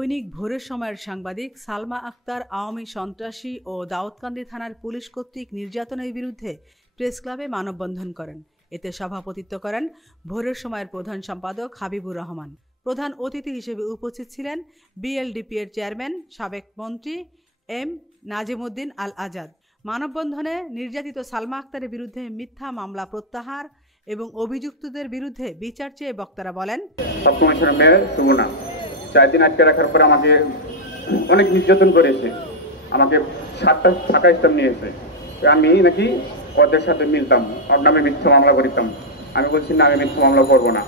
দৈনিক ভোরের সময়ের সাংবাদিক সালমা আক্তার আওয়ামী সন্ত্রাসী ও দাউদকান্দি থানার পুলিশ কর্তৃক নির্যাতনের বিরুদ্ধে প্রেস ক্লাবে মানববন্ধন করেন। এতে সভাপতিত্ব করেন ভোরের সময়ের প্রধান সম্পাদক হাবিবুর রহমান। প্রধান অতিথি হিসেবে উপস্থিত ছিলেন বিএলডিপি এর চেয়ারম্যান সাবেক মন্ত্রী এম নাজিমউদ্দিন আল আজাদ। মানববন্ধনে নির্যাতিত সালমা আক্তারের বিরুদ্ধে মিথ্যা মামলা প্রত্যাহার এবং অভিযুক্তদের বিরুদ্ধে বিচার চেয়ে বক্তারা বলেন, 4 দিন আটকে রাখার পর আমাকে অনেক নির্যাতন করেছে, আমাকে 7টা ফাঁকা স্টাম্প নিয়েছে। আমি নাকি ওদের সাথে মিলতাম, ওর নামে মিথ্যা মামলা করিতাম। আমি বলছি না, আমি মিথ্যা মামলা করবো না,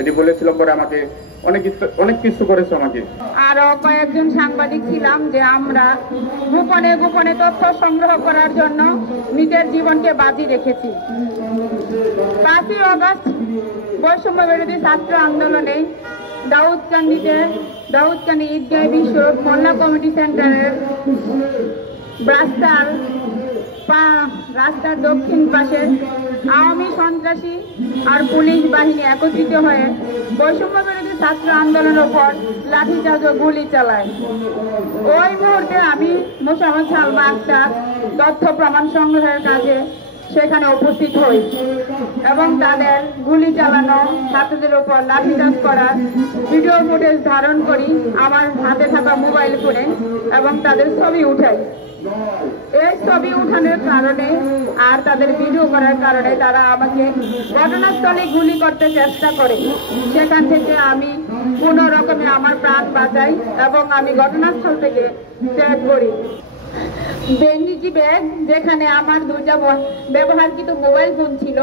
এটি বলেছিল। পরে আমাকে অনেক কিছু করেছে আমাকে। আরো কয়েকজন সাংবাদিক ছিলাম যে আমরা গোপনে গোপনে তথ্য সংগ্রহ করার জন্য নিজের জীবনকে বাজি রেখেছি। 5ই আগস্ট বৈষম্য বিরোধী ছাত্র আন্দোলনে দাউদকান্দি ঈদগাহ বিশ্ব মোল্লা কমিটি সেন্টারের রাস্তার দক্ষিণ পাশে আওয়ামী সন্ত্রাসী আর পুলিশ বাহিনী একত্রিত হয়ে বৈষম্য বিরোধী ছাত্র আন্দোলনের উপর লাঠিচার্জ ও গুলি চালায়। ওই মুহূর্তে আমি মোসাম্মদ সালমা আক্তার তথ্য প্রমাণ সংগ্রহের কাজে সেখানে উপস্থিত হই এবং তাদের গুলি চালানো, ছাত্রদের উপর লাঠিচার্জ করার ভিডিও ফুটেজ ধারণ করি আমার হাতে থাকা মোবাইল ফোনে এবং তাদের ছবি উঠাই। এই ছবি উঠানোর কারণে আর তাদের ভিডিও করার কারণে তারা আমাকে ঘটনাস্থলে গুলি করতে চেষ্টা করে। সেখান থেকে আমি কোনো রকমে আমার প্রাণ বাঁচাই এবং আমি ঘটনাস্থল থেকে ত্যাগ করি। বেঞ্জিজি ব্যাগ, যেখানে আমার 2টা ব্যবহারকৃত মোবাইল ফোন ছিল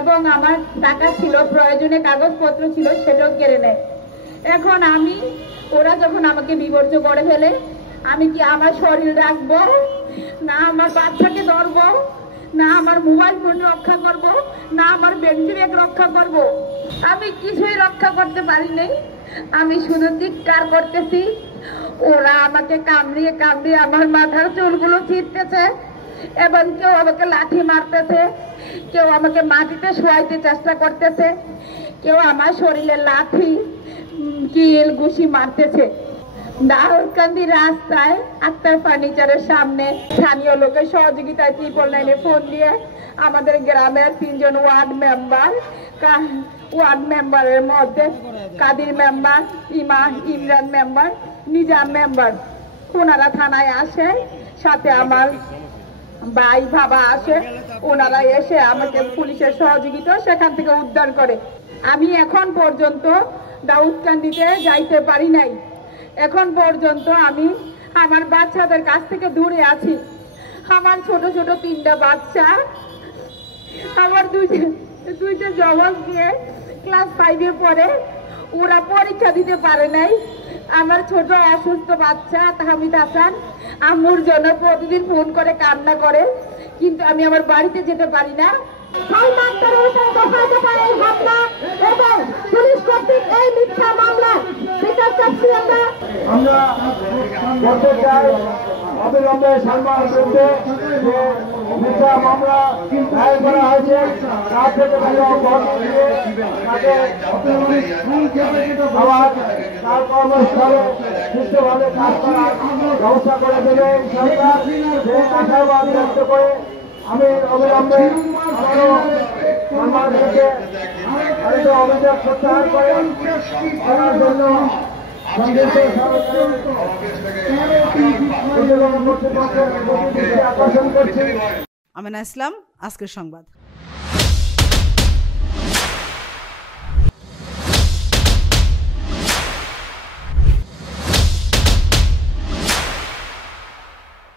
এবং আমার টাকা ছিল, প্রয়োজনে কাগজপত্র ছিল, সেটাও কেড়ে নেয়। এখন ওরা যখন আমাকে বিবর্জ্য করে ফেলে, আমি কি আমার শরীর রাখবো, না আমার বাচ্চাকে ধরবো, না আমার মোবাইল ফোন রক্ষা করব, না আমার বেঞ্জি ব্যাগ রক্ষা করব? আমি কিছুই রক্ষা করতে পারি নাই। আমি শুধু চিৎকার করতেছি। ওরা আমাকে কামড়িয়ে কামড়িয়ে আমার মাথার চুলগুলো ছিঁড়তেছে এবং কেউ আমাকে লাঠি মারতেছে, কেউ আমাকে মাটিতে শোয়াইতে চেষ্টা করতেছে, কেউ আমার শরীরে লাঠি কিল ঘুষি মারতেছে। দাউদকান্দি রাস্তায় আক্তার ফার্নিচারের সামনে স্থানীয় লোকের সহযোগিতায় 999-এ ফোন দিয়ে আমাদের গ্রামের 3 জন ওয়ার্ড মেম্বারের মধ্যে Kadir member, Imran member, Nizam member, ওনারা থানায় আসে, সাথে আমার ভাই বাবা আসে। ওনারা এসে আমাকে পুলিশের সহযোগিতা সেখান থেকে উদ্ধার করে। আমি এখন পর্যন্ত দাউদকান্দিতে যাইতে পারি নাই। এখন পর্যন্ত আমি আমার বাচ্চাদের কাছ থেকে দূরে আছি। আমার ছোট ছোট 3টা বাচ্চা, আমার দুইটা জবাব দিয়ে ক্লাস 5-এ পড়ে, ওরা পরীক্ষা দিতে পারে নাই। আমার ছোট অসুস্থ বাচ্চা তাহমিদ হাসান আম্মুর জন্য প্রতিদিন ফোন করে কান্না করে, কিন্তু আমি আমার বাড়িতে যেতে পারি না। পুলিশ কর্তৃক এই মিথ্যা মামলা বিচার চাচ্ছি আমরা করতে চাই। অবিলম্বে সালমার বিরুদ্ধে যে মিথ্যা মামলা দায়ের করা হয়েছে তার থেকে আবার তার কর্মস্থলে সুস্থভাবে কাজ করার ব্যবস্থা করে দেবে সরকার। সেই আশাবাদ ব্যক্ত করে আমি অবিলম্বে সালমার বিরুদ্ধে অভিযোগ প্রত্যাহার করার জন্য আমিনা ইসলাম, আজকের সংবাদ।